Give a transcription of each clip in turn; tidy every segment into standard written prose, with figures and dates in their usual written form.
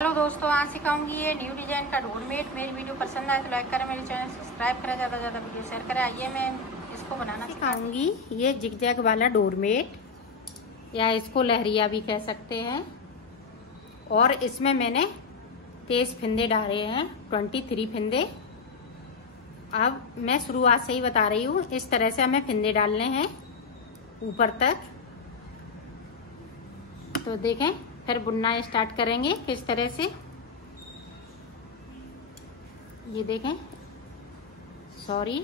Hello दोस्तों, आज सिखाऊंगी ये न्यू डिजाइन का डोरमेट। मेरी वीडियो पसंद आए तो लाइक करें, मेरे चैनल सब्सक्राइब करें, ज़्यादा से ज़्यादा वीडियो शेयर करें। आइए मैं इसको बनाना सिखाऊंगी। ये जिगजैग वाला डोरमेट या इसको लहरिया भी कह सकते हैं। और इसमें मैंने 23 फंदे डाले हैं, 23 फंदे। अब मैं शुरुआत से ही बता रही हूँ, इस तरह से हमें फंदे डालने हैं ऊपर तक। तो देखें, फिर बुनना स्टार्ट करेंगे किस तरह से। ये देखें, सॉरी,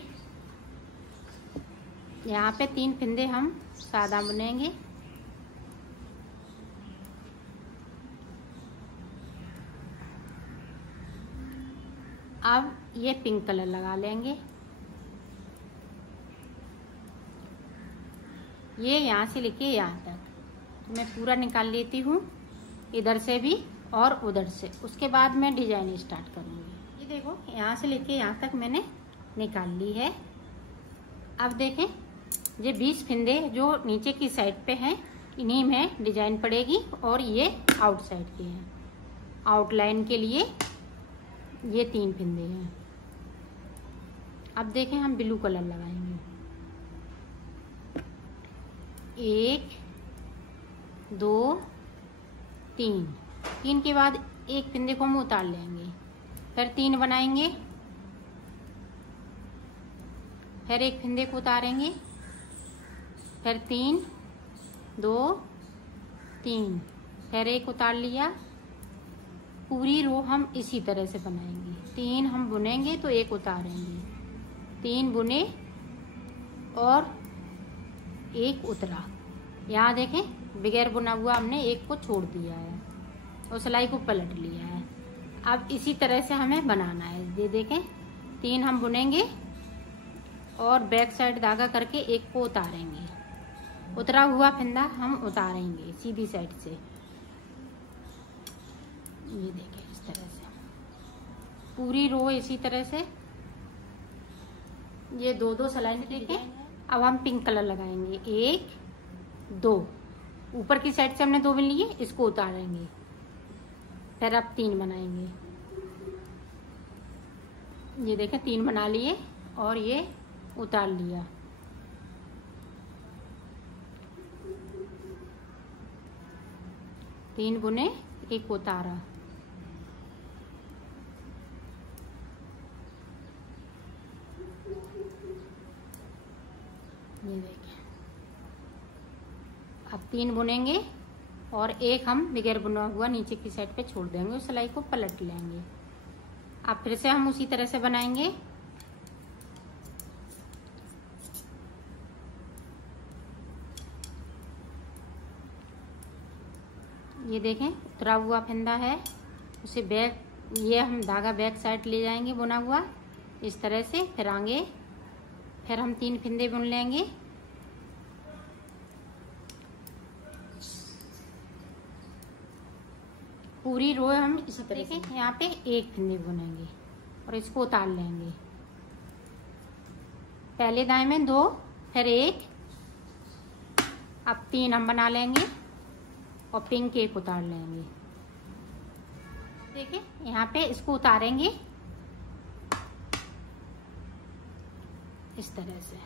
यहाँ पे 3 फंदे हम सादा बुनेंगे। अब ये पिंक कलर लगा लेंगे। ये यहाँ से लेके यहाँ तक मैं पूरा निकाल लेती हूँ, इधर से भी और उधर से। उसके बाद मैं डिजाइन स्टार्ट करूँगी। ये देखो, यहाँ से लेके यहाँ तक मैंने निकाल ली है। अब देखें, ये 20 फंदे जो नीचे की साइड पे हैं, इन्हीं में डिजाइन पड़ेगी। और ये आउट साइड के हैं, आउटलाइन के लिए ये 3 फंदे हैं। अब देखें, हम ब्लू कलर लगाएंगे। 1 2 3 के बाद एक फंदे को हम उतार लेंगे, फिर 3 बनाएंगे, फिर एक फंदे को उतारेंगे, फिर 3 2 3, फिर एक उतार लिया। पूरी रो हम इसी तरह से बनाएंगे। 3 हम बुनेंगे तो एक उतारेंगे, 3 बुने और एक उतरा। यहाँ देखें, बगैर बुना हुआ हमने एक को छोड़ दिया है और सिलाई को पलट लिया है। अब इसी तरह से हमें बनाना है। ये देखें, 3 हम बुनेंगे और बैक साइड धागा करके एक को उतारेंगे। उतरा हुआ फंदा हम उतारेंगे सीधी साइड से। ये देखें, इस तरह से पूरी रो इसी तरह से। ये 2 सिलाई में देखें। अब हम पिंक कलर लगाएंगे। 1 2, ऊपर की साइड से हमने 2 बुन लिए, इसको उतारेंगे, फिर अब 3 बनाएंगे। ये देखें, 3 बना लिए और ये उतार लिया। तीन बुने, एक उतारा। ये देखें, अब 3 बुनेंगे और एक हम बगैर बुना हुआ नीचे की साइड पे छोड़ देंगे, उस सिलाई को पलट लेंगे। अब फिर से हम उसी तरह से बनाएंगे। ये देखें, उतरा हुआ फंदा है, उसे बैक, ये हम धागा बैक साइड ले जाएंगे बुना हुआ इस तरह से। फिर आगे, फिर हम 3 फंदे बुन लेंगे। पूरी रो हम इसी तरह से, यहाँ पे एक फंदे बुनेंगे और इसको उतार लेंगे। पहले दाएं में 2, फिर 1, अब 3 हम बना लेंगे और पिंक एक उतार लेंगे। देखिए, यहाँ पे इसको उतारेंगे इस तरह से।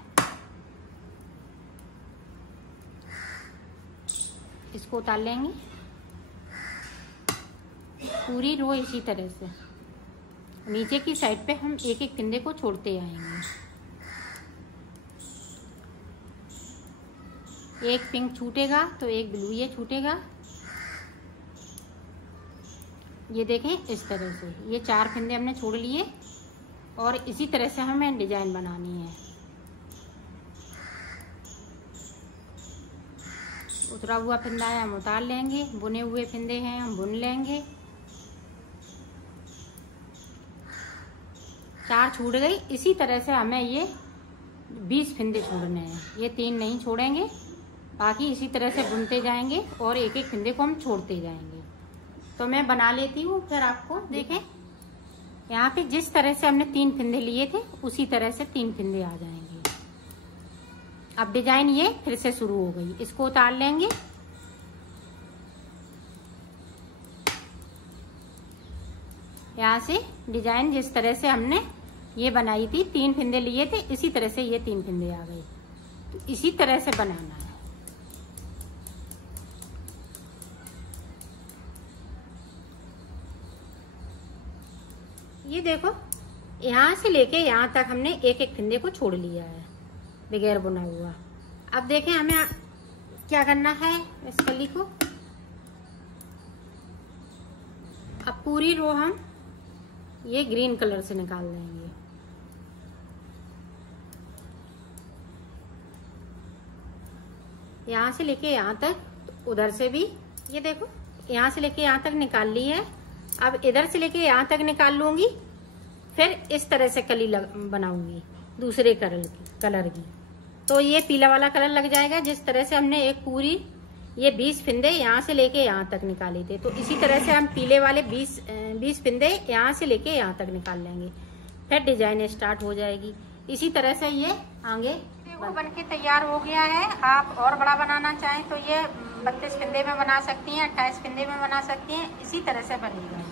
इसको उतार लेंगे, पूरी रो इसी तरह से। नीचे की साइड पे हम एक एक फंदे को छोड़ते आएंगे। एक पिंक छूटेगा तो एक ब्लू ये छूटेगा। ये देखें, इस तरह से ये 4 फंदे हमने छोड़ लिए और इसी तरह से हमें डिजाइन बनानी है। उतरा हुआ फंदा है, हम उतार लेंगे। बुने हुए फंदे हैं, हम बुन लेंगे। 4 छूट गई। इसी तरह से हमें ये 20 फंदे छोड़ने हैं। ये 3 नहीं छोड़ेंगे, बाकी इसी तरह से बुनते जाएंगे और एक एक फंदे को हम छोड़ते जाएंगे। तो मैं बना लेती हूँ, फिर आपको देखें। यहाँ पे जिस तरह से हमने 3 फंदे लिए थे, उसी तरह से 3 फंदे आ जाएंगे। अब डिजाइन ये फिर से शुरू हो गई। इसको उतार लेंगे, यहाँ से डिजाइन जिस तरह से हमने ये बनाई थी, 3 फंदे लिए थे, इसी तरह से ये 3 फंदे आ गए। तो इसी तरह से बनाना है। ये देखो, यहाँ से लेके यहाँ तक हमने एक एक फंदे को छोड़ लिया है बगैर बुना हुआ। अब देखें हमें क्या करना है इस कली को। अब पूरी रो हम ये ग्रीन कलर से निकाल देंगे। यहाँ से लेके यहाँ तक, तो उधर से भी ये देखो, यहाँ से लेके यहाँ तक निकाल ली है। अब इधर से लेके यहाँ तक निकाल लूंगी, फिर इस तरह से कली बनाऊंगी दूसरे कलर की। तो ये पीला वाला कलर लग जाएगा। जिस तरह से हमने एक पूरी ये 20 फिंदे यहाँ से लेके यहाँ तक निकाले थे, तो इसी तरह से हम पीले वाले 20 फिंदे यहाँ से लेके यहाँ तक निकाल लेंगे। फिर डिजाइन स्टार्ट हो जाएगी। इसी तरह से ये आगे वो बनके तैयार हो गया है। आप और बड़ा बनाना चाहें तो ये 32 फिंदे में बना सकती हैं, 28 फिंदे में बना सकती हैं। इसी तरह से बनेगा।